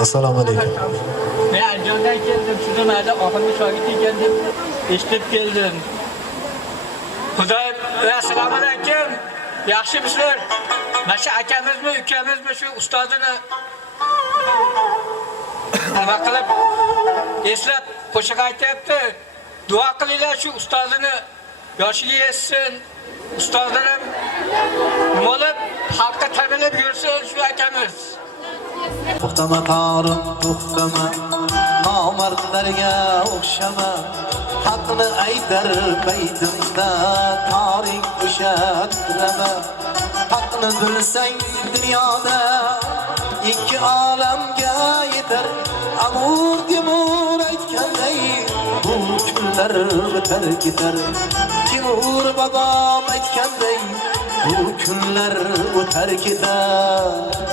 Assalomu alaykum. Men Andijondan keldim, sizni mana oxirgi shogird ekandim, eshitib keldim. Xudoy, assalomu alaykum. Yaxshimisizlar? Mana shu akamizmi, ukamizmi shu ustozini nima qilib eslab qo'shiq aytyapti. Duo qilinglar shu ustozini yoshiga yetsin. Ustozlarim bo'lib xalqqa tarbiya yursin shu akamiz. To'xtama qorim, to'xtama, nomardlarga o'xshama. Haqni aytar baytimda, tarix ushatirama. Haqni bilsang dunyoda ikki olamga yetar. Amur Temur aytganday, bu kunlar o'tar ketar. Temur bobom aytganday, bu kunlar o'tar ketar.